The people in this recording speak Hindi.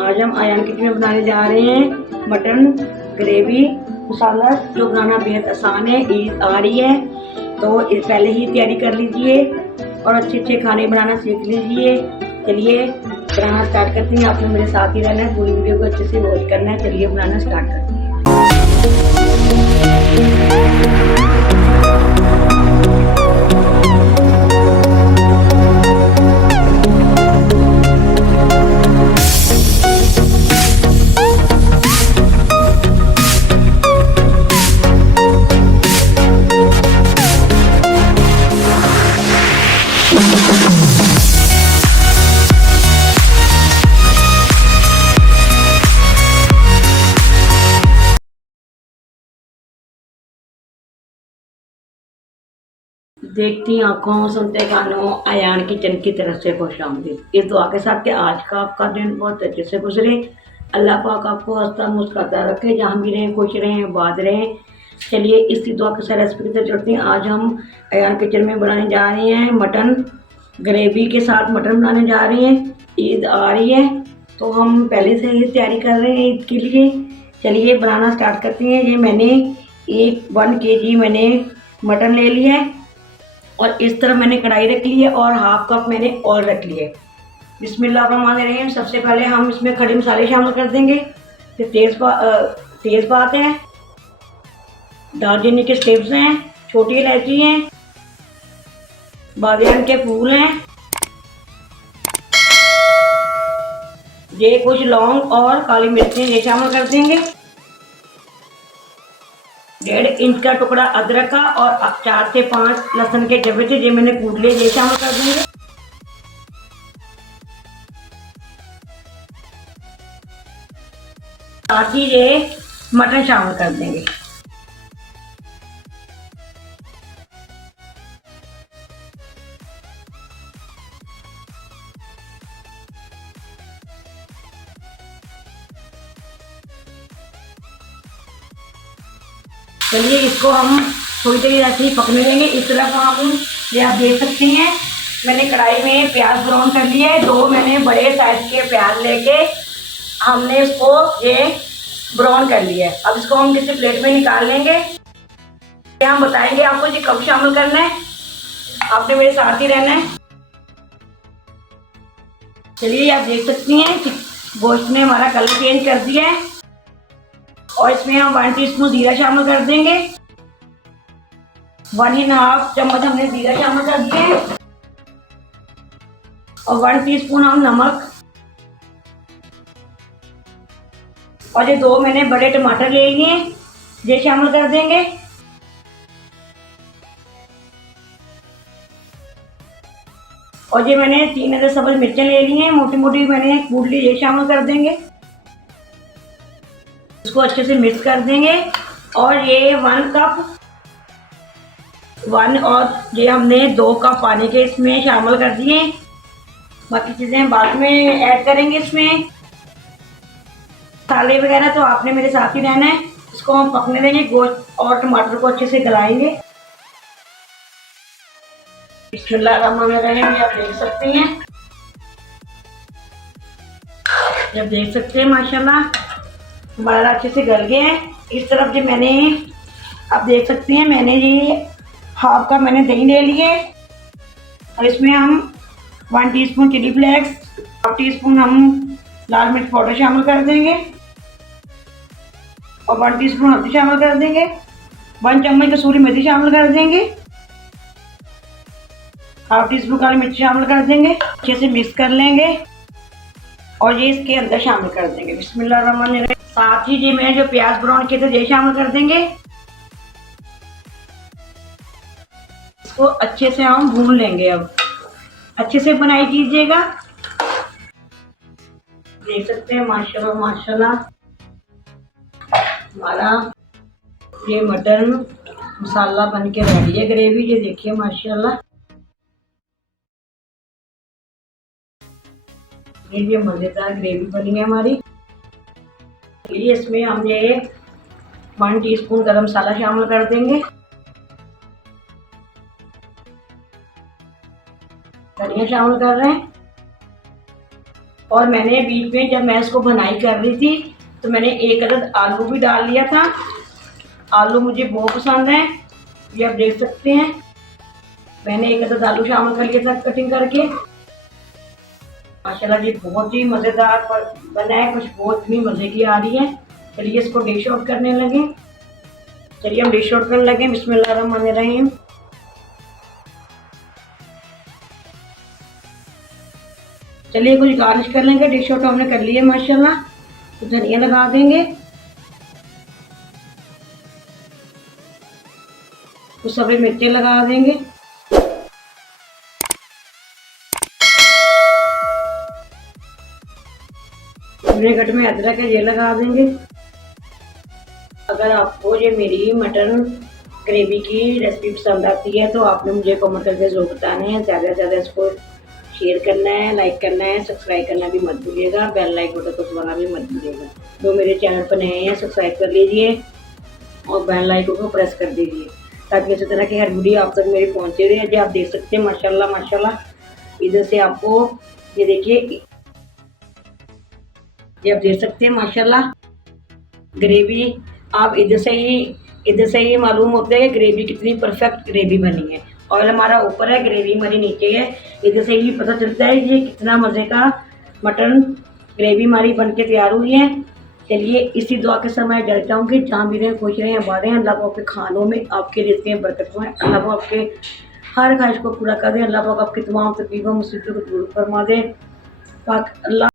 आज हम आयान किचन में बनाने जा रहे हैं मटन ग्रेवी मसाला, जो बनाना बेहद आसान है। ईद आ रही है तो पहले ही तैयारी कर लीजिए और अच्छे अच्छे खाने बनाना सीख लीजिए। चलिए बनाना स्टार्ट करते हैं। आपने मेरे साथ ही रहना है, पूरी वीडियो को अच्छे से वॉच करना है। चलिए बनाना स्टार्ट करते हैं। देखती आंखों सुनते कानों, आयान किचन की तरफ से खुश आमदीद। इस दुआ के साथ कि आज का आपका दिन बहुत अच्छे से गुजरे। अल्लाह पाक आपको हंसता मुस्कुराता रखे, जहाँ भी रहें खुश रहें आबाद रहें। चलिए इसी दुआ के साथ रेसिपी की तरफ चलते हैं। आज हम आयान किचन में बनाने जा रहे हैं मटन ग्रेवी के साथ मटन बनाने जा रहे हैं। ईद आ रही है तो हम पहले से ही तैयारी कर रहे हैं ईद के लिए। चलिए बनाना स्टार्ट करते हैं। ये मैंने 1 kg मैंने मटन ले लिया है और इस तरह मैंने कढ़ाई रख ली है और ½ कप मैंने ऑयल रख लिया है। बिस्मिल्लाहिर्रहमानिर्रहीम। सबसे पहले हम इसमें खड़े मसाले शामिल कर देंगे। फिर तेज़पात है, दालचीनी के स्टिप्स हैं, छोटी इलायची हैं, बादियान के फूल हैं, ये कुछ लौंग और काली मिर्चें ये शामिल कर देंगे। 1.5 इंच का टुकड़ा अदरक का और 4 से 5 लहसुन के जबे थे, ये मैंने कूट लिए, ये शामिल कर देंगे। साथ ही ये मटन शामिल कर देंगे। चलिए इसको हम थोड़ी देर ऐसे ही पकने देंगे। इस तरफ हम ये आप देख सकते हैं मैंने कढ़ाई में प्याज ब्राउन कर लिए है। 2 मैंने बड़े साइज के प्याज लेके हमने इसको ये ब्राउन कर लिया है। अब इसको हम किसी प्लेट में निकाल लेंगे। हम बताएंगे आपको ये कब शामिल करना है, आपने मेरे साथ ही रहना है। चलिए आप देख सकती हैं कि गोश्त ने हमारा कलर चेंज कर दिया है और इसमें हम 1 टीस्पून जीरा शामिल कर देंगे। 1½ चम्मच हमने जीरा शामिल कर दिया है और 1 टीस्पून हम नमक, और ये 2 मैंने बड़े टमाटर ले लिए ये शामिल कर देंगे। और ये मैंने 3 अदर सब्ज मिर्चें ले ली हैं, मोटी मोटी मैंने कूट ली, ये शामिल कर देंगे। इसको अच्छे से मिक्स कर देंगे। और ये 1 कप और ये हमने 2 कप पानी के इसमें शामिल कर दिए। बाकी चीज़ें बाद में ऐड करेंगे इसमें। मसाले वगैरह तो आपने मेरे साथ ही रहना है। इसको हम पकने देंगे। गोश्त और टमाटर को अच्छे से गलाएंगे। बिस्मिल्लाहिर्रहमानिर्रहीम। आप देख सकते हैं, जब देख सकते हैं माशाल्लाह हमारा अच्छे से गल गया है। इस तरफ जो मैंने आप देख सकते हैं मैंने ये ½ कप मैंने दही ले लिए और इसमें हम 1 टीस्पून चिली फ्लेक्स, ½ टीस्पून हम लाल मिर्च पाउडर शामिल कर देंगे और 1 टीस्पून हल्दी शामिल कर देंगे। 1 चम्मच कसूरी मेथी शामिल कर देंगे। ½ टीस्पून काली मिर्च शामिल कर देंगे। अच्छे से मिक्स कर लेंगे और ये इसके अंदर शामिल कर देंगे। बिस्मिल्लाहिर्रहमानिर्रहीम। साथ ही जी मैंने जो प्याज ब्राउन किए थे ये शामिल कर देंगे। इसको अच्छे से हम भून लेंगे। अब अच्छे से बनाई कीजिएगा। देख सकते हैं माशाल्लाह माशाल्लाह हमारा ये मटन मसाला बन के रेडी है, ग्रेवी। ये देखिए माशाल्लाह ये मज़ेदार ग्रेवी बनी है हमारी। चलिए इसमें हम ये 1 टीस्पून गरम मसाला शामिल कर देंगे। धनिया शामिल कर रहे हैं। और मैंने बीच में जब मैं इसको भुनाई कर रही थी तो मैंने एक अदद आलू भी डाल लिया था। आलू मुझे बहुत पसंद है, ये आप देख सकते हैं। मैंने एक अदद आलू शामिल कर लिया था कटिंग करके। माशाल्लाह जी बहुत ही मज़ेदार बना है, खुशबू इतनी मज़े की आ रही है। चलिए इसको डिश आउट करने लगे। चलिए हम डिश आउट करने लगे। बिस्मिल्लाहिर्रहमानिर्रहीम। चलिए कुछ गार्निश कर लेंगे। डिश आउट हमने कर लिया माशाल्लाह। तो धनिया लगा देंगे, कुछ सब्ज़ी मिर्चें लगा देंगे, गट में अदरक है ये लगा देंगे। अगर आपको ये मेरी मटन ग्रेवी की रेसिपी पसंद आती है तो आपने मुझे कमेंट करके ज़रूर बताना है। ज़्यादा से ज़्यादा इसको शेयर करना है, लाइक करना है, सब्सक्राइब करना भी मत भूलिएगा, बेल लाइक बटन को दबाना भी मत भूलिएगा। जो मेरे चैनल पर नए हैं सब्सक्राइब कर लीजिए और बेल आइकन को प्रेस कर दीजिए ताकि इसी तरह की हर वीडियो आप तक मेरी पहुँचे रहे। जो आप देख सकते हैं माशाल्लाह माशाल्लाह। इधर से आपको ये देखिए, ये आप देख सकते हैं माशाल्लाह ग्रेवी। आप इधर से ही मालूम होता है कि ग्रेवी कितनी परफेक्ट ग्रेवी बनी है। ऑयल हमारा ऊपर है, ग्रेवी हमारी नीचे है। इधर से ही पता चलता है ये कितना मज़े का मटन ग्रेवी हमारी बन के तैयार हुई है। चलिए इसी दुआ के साथ मैं जल जाऊँगी। जहाँ भी रहें खुश रहें, आबाद रहें। अल्लाह पाक आपके खानों में आपके रिज़्क़ में बरकत हो। अल्लाह पाक आपके हर ख्वाहिश को पूरा कर दे। अल्लाह पाक आपकी तमाम तकलीफ़ों मुसीबतों को दूर फरमा दे। पाक अल्लाह